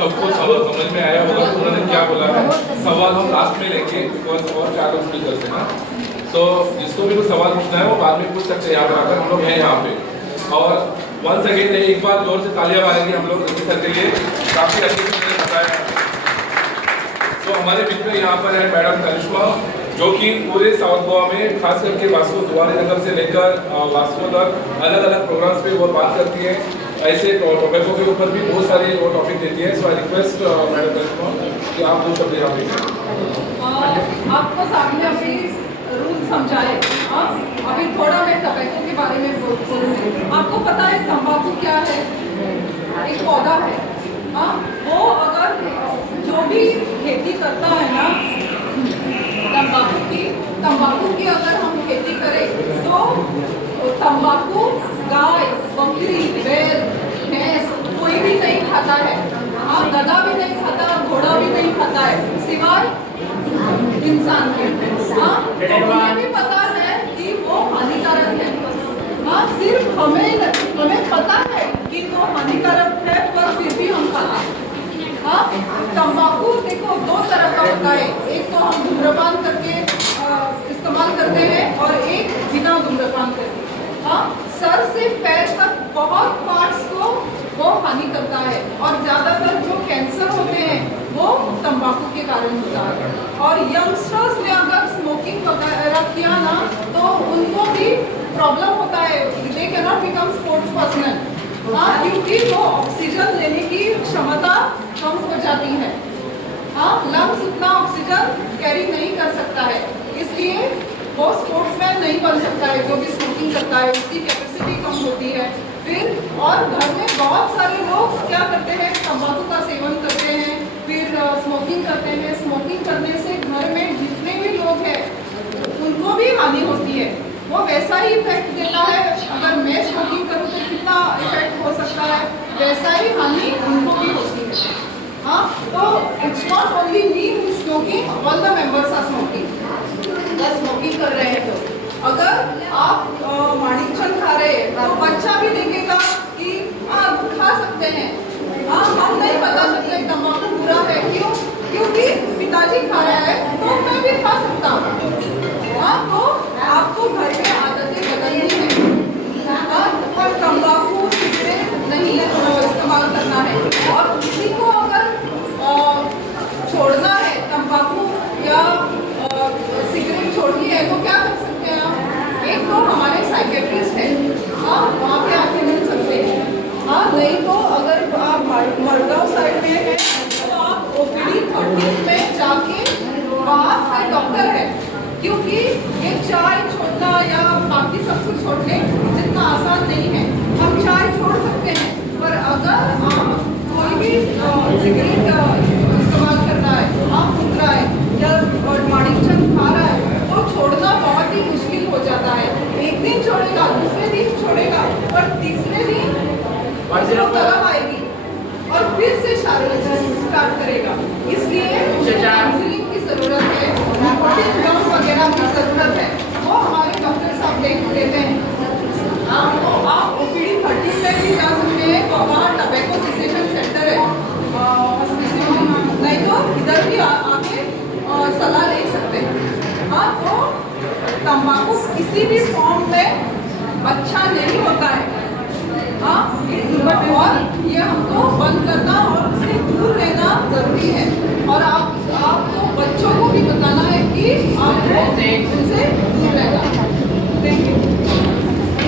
सबको समझ में आया होगा कि उन्होंने क्या बोला है। सवाल हम लास्ट में लेंगे बिकॉज और 4 लोग स्पीक करते हैं, तो जिसको भी कोई सवाल पूछना है वो बाद में पूछ सकते हैं यहाँ पर आकर, हम लोग हैं यहाँ पे। और वंस अगेन एक बार जोर से तालियां मारेंगे हम लोग रवि सर के लिए, काफ़ी अच्छे से उन्होंने बताया। तो हमारे बीच में यहाँ पर है मैडम करिश्मा, जो कि पूरे साउथ गोवा में खास करके वास्को दुआरी नगर से लेकर वास्को तक अलग अलग प्रोग्राम्स पे वो बात करती है। ऐसे टॉपिकों के ऊपर भी बहुत सारे वो टॉपिक देती है। सो आई रिक्वेस्ट मैडम करिश्मा कि आप वो शब्द यहाँ पे आपको सामने अभी रूल समझाए। अभी थोड़ा मैं टबैको के बारे में बोलूँगी। आपको पता है तंबाकू क्या है? एक पौधा है। वो अगर जो भी खेती करता है ना तंबाकू की अगर हम खेती करें तो तंबाकू गाय, बकरी, बैल, भैंस कोई भी नहीं खाता है। गधा भी नहीं खाता, घोड़ा भी नहीं खाता है, सिवाय इंसान के। हमें भी पता है कि वो हानिकारक है। सिर्फ हमें पता है कि वो हानिकारक है, पर फिर भी हम खाते हैं। तंबाकू देखो 2 तरह का होता है, एक तो हम धूम्रपान करके इस्तेमाल करते हैं और एक बिना धूम्रपान करके। सर से पैर तक बहुत पार्ट्स को वो हानि करता है, और ज़्यादातर जो कैंसर होते हैं वो तंबाकू के कारण होता है। और यंगस्टर्स ने अगर स्मोकिंग वगैरह किया ना तो उनको भी प्रॉब्लम होता है, they can not become sports person, क्योंकि वो ऑक्सीजन लेने की क्षमता कम हो जाती है। लंग्स उतना ऑक्सीजन कैरी नहीं कर सकता है, इसलिए वो स्पोर्ट्समैन नहीं बन सकता है। जो भी स्मोकिंग करता है उसकी कैपेसिटी कम होती है। फिर और घर में बहुत सारे लोग क्या करते हैं, तंबाकू का सेवन करते हैं, फिर स्मोकिंग करते हैं। स्मोकिंग करने से घर में जितने भी लोग हैं उनको भी हानि होती है। वो वैसा ही इफेक्ट देता है, अगर मैं स्मोकिंग करूँ तो कितना इफेक्ट हो सकता है, वैसा ही हानि उनको भी होती है। तो it's not only me who is smoking, all the members are smoking. अगर स्मोकिंग कर रहे हैं तो अगर आप माणिकचंद खा रहे हैं तो बच्चा भी देखेगा कि खा सकते हैं। हम नहीं बता सकते तंबाकू बुरा है, क्यों? क्योंकि पिताजी खा रहा है तो मैं भी खा सकता हूँ। तो आपको घर में आदतें बदलनी है, और तंबाकू सिगरेट नहीं इस्तेमाल करना है। और किसी को अगर छोड़ना है तंबाकू या सिगरेट छोड़नी है तो क्या कर सकते हैं आप? एक तो हमारे साइकेट्रिस्ट है, वहाँ पे आके मिल सकते हैं। नहीं तो अगर आप मडगांव साइड में है तो आप OPD 13 में जाके वहाँ का डॉक्टर है, क्योंकि ये चाय छोड़ना या बाकी सब कुछ छोड़ने जितना आसान नहीं है। हम चाय छोड़ सकते हैं, पर अगर आप कोई भी सिगरेट इस्तेमाल कर रहा है, आप फूक रहा है या माणिकचंद खा रहा है तो छोड़ना बहुत ही मुश्किल हो जाता है। एक दिन छोड़ेगा, दूसरे दिन छोड़ेगा, पर तीसरे दिन तलब आएगी और फिर से स्टार्ट करेगा। इसलिए काउंसलिंग की ज़रूरत है, गम वगैरह की ज़रूरत है, वो हमारे डॉक्टर साहब देते हैं। तो आप OPD 13 में भी जा सकते हैं, वहाँ टबैको सेसेशन सेंटर है हॉस्पिटल में, नहीं तो इधर भी आके सलाह ले सकते हैं। तो तंबाकू किसी भी फॉर्म में अच्छा नहीं होता है। और ये हमको बंद करना और उससे दूर रहना जरूरी है। और आपको बच्चों को भी बताना है कि आपको उनसे